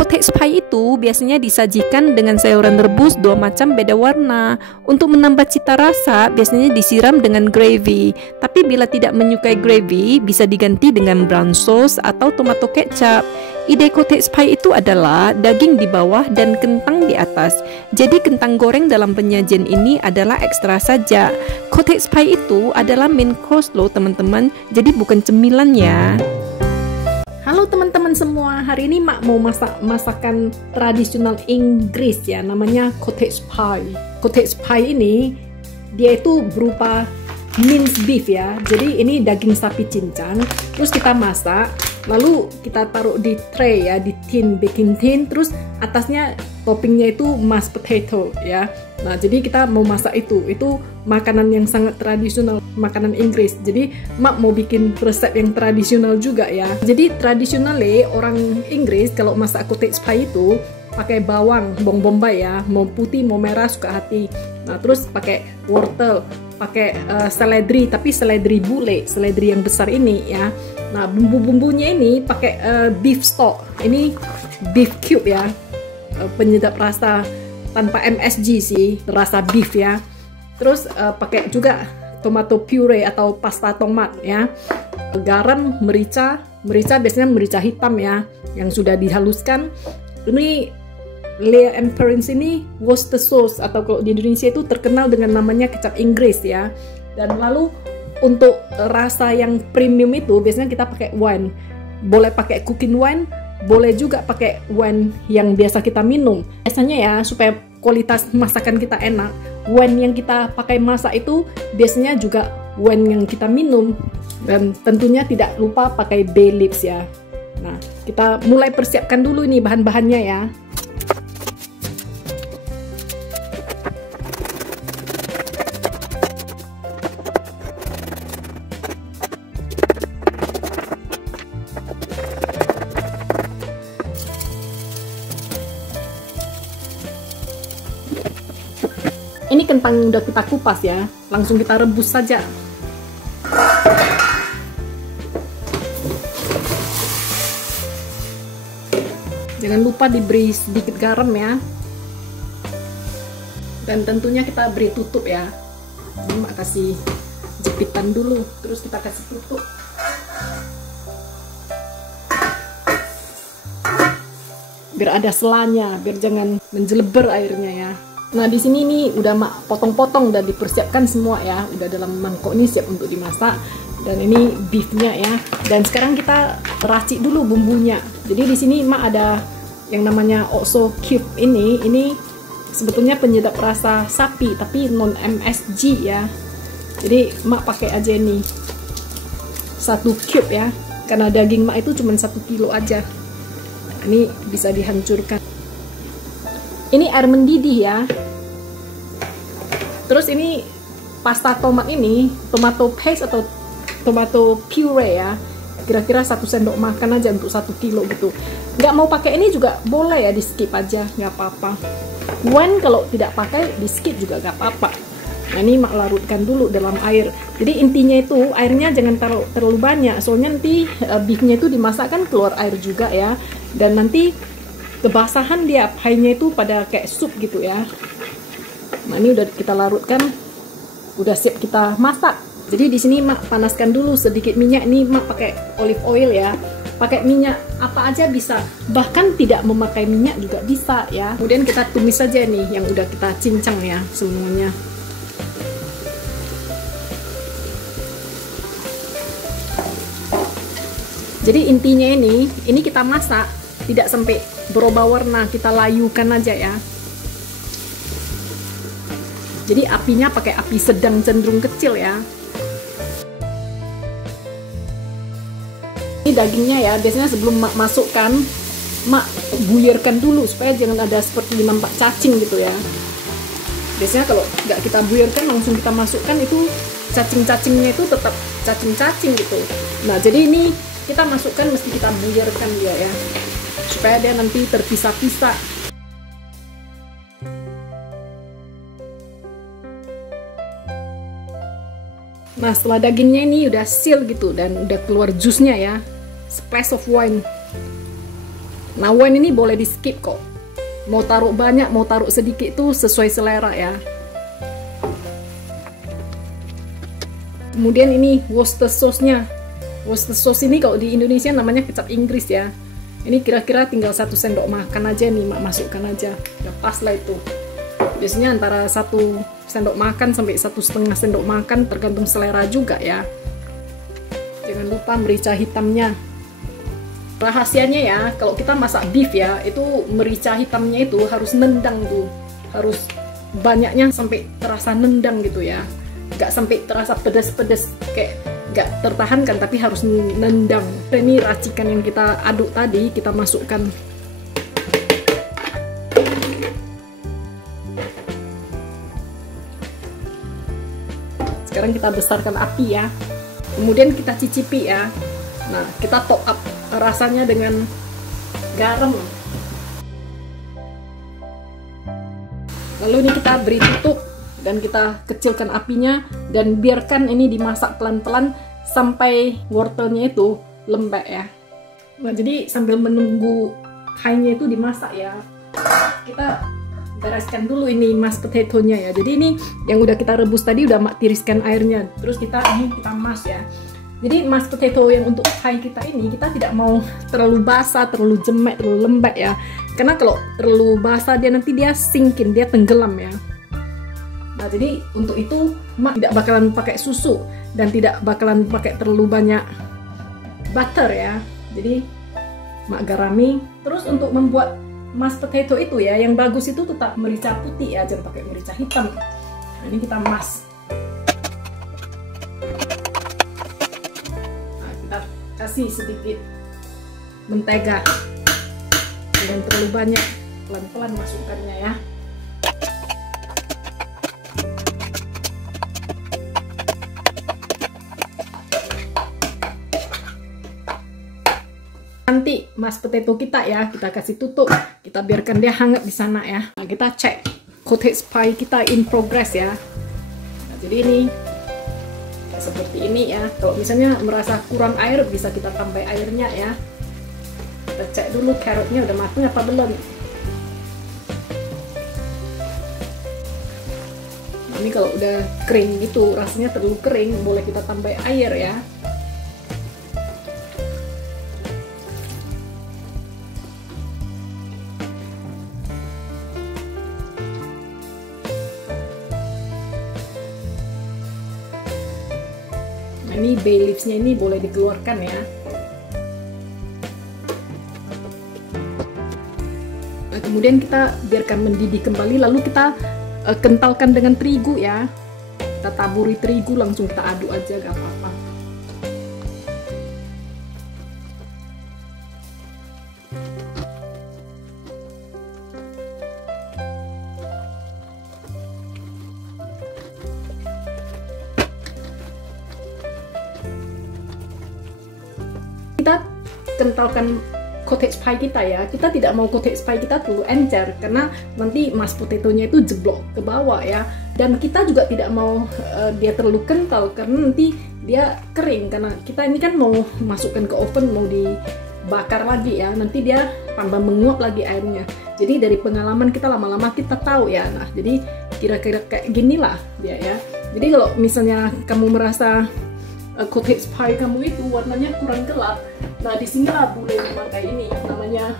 Cottage pie itu biasanya disajikan dengan sayuran rebus 2 macam beda warna. Untuk menambah cita rasa, biasanya disiram dengan gravy. Tapi bila tidak menyukai gravy, bisa diganti dengan brown sauce atau tomato kecap. Ide cottage pie itu adalah daging di bawah dan kentang di atas. Jadi kentang goreng dalam penyajian ini adalah ekstra saja. Cottage pie itu adalah main course loh teman-teman, jadi bukan cemilan ya. Halo teman-teman semua, hari ini Mak mau masak masakan tradisional Inggris ya, namanya cottage pie. Cottage pie ini dia itu berupa minced beef ya, jadi ini daging sapi cincang, terus kita masak, lalu kita taruh di tray ya, di tin, baking tin, terus atasnya toppingnya itu mashed potato ya. Nah, jadi kita mau masak itu makanan yang sangat tradisional, makanan Inggris. Jadi Mak mau bikin resep yang tradisional juga ya. Jadi tradisionalnya orang Inggris kalau masak cottage pie itu pakai bawang bombay ya, mau putih mau merah suka hati. Nah, terus pakai wortel, pakai seledri, tapi seledri bule, seledri yang besar ini ya. Nah, bumbu-bumbunya ini pakai beef stock. Ini beef cube ya, penyedap rasa tanpa MSG sih, rasa beef ya. Terus pakai juga tomato puree atau pasta tomat ya. Garam, merica biasanya merica hitam ya, yang sudah dihaluskan. Ini Lea and Perrins ini Worcester sauce, atau kalau di Indonesia itu terkenal dengan namanya kecap Inggris ya. Dan lalu untuk rasa yang premium itu biasanya kita pakai wine. Boleh pakai cooking wine, boleh juga pakai wine yang biasa kita minum. Biasanya ya, supaya kualitas masakan kita enak, wine yang kita pakai masak itu biasanya juga wine yang kita minum. Dan tentunya tidak lupa pakai bay leaves ya. Nah, kita mulai persiapkan dulu nih bahan-bahannya ya. Ini kentang yang udah kita kupas ya, langsung kita rebus saja. Jangan lupa diberi sedikit garam ya. Dan tentunya kita beri tutup ya. Ini Mak kasih jepitan dulu, terus kita kasih tutup. Biar ada selanya, biar jangan menjeleber airnya ya. Nah, di sini nih udah Mak potong-potong, udah dipersiapkan semua ya, udah dalam mangkok ini siap untuk dimasak. Dan ini beefnya ya. Dan sekarang kita racik dulu bumbunya. Jadi di sini Mak ada yang namanya Oxo cube ini sebetulnya penyedap rasa sapi tapi non MSG ya. Jadi Mak pakai aja ini 1 cube ya, karena daging Mak itu cuma 1 kilo aja. Nah, ini bisa dihancurkan. Ini air mendidih ya. Terus ini pasta tomat ini, tomato paste atau tomato puree ya. Kira-kira 1 sendok makan aja untuk 1 kilo gitu. Nggak mau pakai ini juga boleh ya, di skip aja, nggak apa-apa. Wine kalau tidak pakai di skip juga nggak apa-apa. Nah, ini Mak larutkan dulu dalam air. Jadi intinya itu airnya jangan terlalu banyak, soalnya nanti beefnya itu dimasak kan keluar air juga ya. Dan nanti kebasahan dia pie-nya itu pada kayak sup gitu ya. Nah, ini udah kita larutkan, udah siap kita masak. Jadi di sini Mak panaskan dulu sedikit minyak. Ini Mak pakai olive oil ya. Pakai minyak apa aja bisa, bahkan tidak memakai minyak juga bisa ya. Kemudian kita tumis saja nih yang udah kita cincang ya semuanya. Jadi intinya ini kita masak tidak sampai berubah warna, kita layukan aja ya. Jadi apinya pakai api sedang cenderung kecil ya. Ini dagingnya ya, biasanya sebelum Mak masukkan, Mak buyarkan dulu supaya jangan ada seperti nampak cacing gitu ya. Biasanya kalau nggak kita buyarkan langsung kita masukkan, itu cacing-cacingnya itu tetap cacing-cacing gitu. Nah, jadi ini kita masukkan mesti kita buyarkan dia ya, supaya dia nanti terpisah-pisah. Nah, setelah dagingnya ini udah seal gitu dan udah keluar jusnya ya, splash of wine. Nah, wine ini boleh di skip kok. Mau taruh banyak, mau taruh sedikit tuh sesuai selera ya. Kemudian ini Worcester sauce-nya. Worcester sauce ini kalau di Indonesia namanya kecap Inggris ya. Ini kira-kira tinggal 1 sendok makan aja nih, Mak masukkan aja. Ya pas lah itu. Biasanya antara 1 sendok makan sampai 1,5 sendok makan, tergantung selera juga ya. Jangan lupa merica hitamnya. Rahasianya ya, kalau kita masak beef ya, itu merica hitamnya itu harus nendang tuh. Harus banyaknya sampai terasa nendang gitu ya. Gak sampai terasa pedas-pedas kayak gak tertahankan, tapi harus nendang. Ini racikan yang kita aduk tadi kita masukkan. Sekarang kita besarkan api ya. Kemudian kita cicipi ya. Nah, kita top up rasanya dengan garam. Lalu ini kita beri tutup dan kita kecilkan apinya dan biarkan ini dimasak pelan-pelan sampai wortelnya itu lembek ya. Nah, jadi sambil menunggu pie-nya itu dimasak ya, kita bereskan dulu ini mashed potato-nya ya. Jadi ini yang udah kita rebus tadi udah Mak tiriskan airnya. Terus kita mash ya. Jadi mashed potato yang untuk pie kita ini kita tidak mau terlalu basah, terlalu jemek, terlalu lembek ya. Karena kalau terlalu basah nanti dia sinkin, dia tenggelam ya. Nah, jadi untuk itu Mak tidak bakalan pakai susu dan tidak bakalan pakai terlalu banyak butter ya. Jadi Mak garami. Terus untuk membuat mashed potato itu ya, yang bagus itu tetap merica putih ya, jangan pakai merica hitam. Nah, ini kita mash. Nah, kita kasih sedikit mentega. Jangan terlalu banyak, pelan-pelan masukkannya ya. Nanti mashed potato kita ya, kita kasih tutup, kita biarkan dia hangat di sana ya. Nah, kita cek cottage pie kita in progress ya. Nah, jadi ini seperti ini ya. Kalau misalnya merasa kurang air, bisa kita tambah airnya ya. Kita cek dulu carrotnya udah matang apa belum. Nah, ini kalau udah kering gitu, rasanya terlalu kering, boleh kita tambah air ya. Ini bay leaves-nya ini boleh dikeluarkan ya. Nah, kemudian kita biarkan mendidih kembali, lalu kita kentalkan dengan terigu ya. Kita taburi terigu, langsung kita aduk aja, gak apa-apa. Kita kentalkan cottage pie kita ya. Kita tidak mau cottage pie kita terlalu encer karena nanti mashed potato-nya itu jeblok ke bawah ya. Dan kita juga tidak mau dia terlalu kental karena nanti dia kering, karena kita ini kan mau masukkan ke oven, mau dibakar lagi ya. Nanti dia tambah menguap lagi airnya. Jadi dari pengalaman kita lama-lama kita tahu ya. Nah, jadi kira-kira kayak ginilah dia ya. Jadi kalau misalnya kamu merasa cottage pie kamu itu warnanya kurang gelap, nah disinilah boleh memakai ini namanya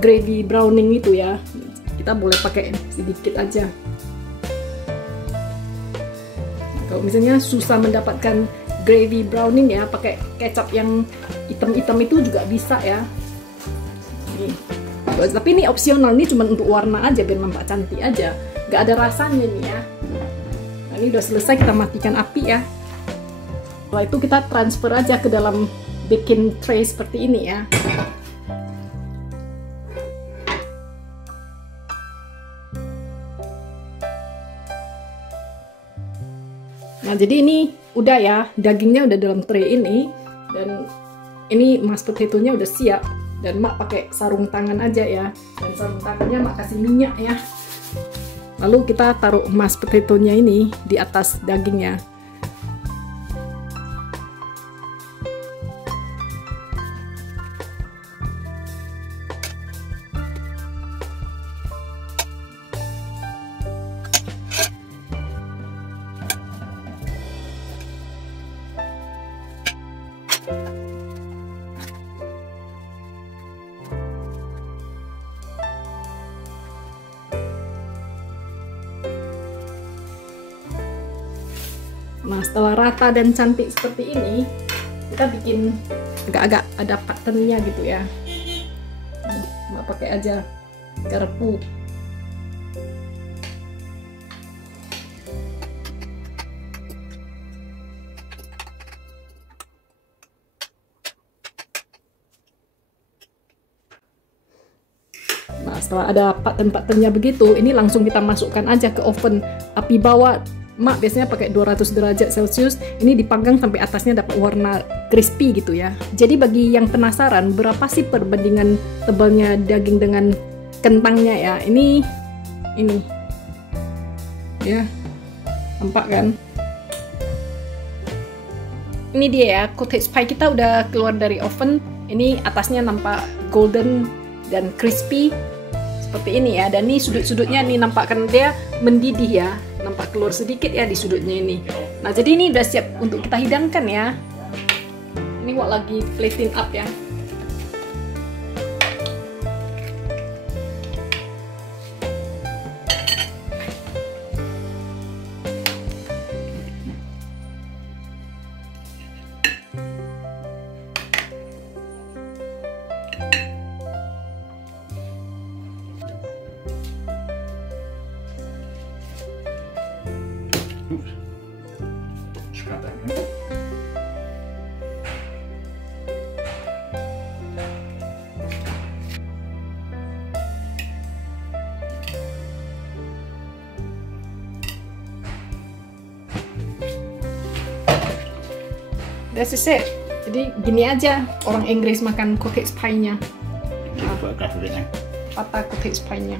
gravy browning itu ya. Kita boleh pakai sedikit aja. Kalau misalnya susah mendapatkan gravy browning ya, pakai kecap yang hitam-hitam itu juga bisa ya. Nih. Tapi ini opsional, ini cuma untuk warna aja biar nampak cantik aja, nggak ada rasanya nih ya. Nah, ini udah selesai, kita matikan api ya. Setelah itu kita transfer aja ke dalam baking tray seperti ini ya. Nah, jadi ini udah ya, dagingnya udah dalam tray ini, dan ini mashed potato-nya udah siap. Dan Mak pakai sarung tangan aja ya, dan sarung tangannya Mak kasih minyak ya. Lalu kita taruh mashed potato-nya ini di atas dagingnya. setelah rata dan cantik seperti ini, kita bikin agak-agak ada patternnya gitu ya. Mak pakai aja garpu. Nah, setelah ada pattern-patternnya begitu, ini langsung kita masukkan aja ke oven. Api bawah, Mak biasanya pakai 200 derajat Celcius. Ini dipanggang sampai atasnya dapat warna crispy gitu ya. Jadi bagi yang penasaran berapa sih perbandingan tebalnya daging dengan kentangnya ya, ini ya, nampak kan? Ini dia ya, cottage pie kita udah keluar dari oven. Ini atasnya nampak golden dan crispy seperti ini ya. Dan ini sudut-sudutnya nih nampakkan dia mendidih ya, nampak keluar sedikit ya di sudutnya ini. Nah, jadi ini udah siap untuk kita hidangkan ya. Ini Wak lagi plating up ya. That's it. Jadi gini aja orang Inggris makan cottage pie-nya. Patah Patah cottage pie-nya.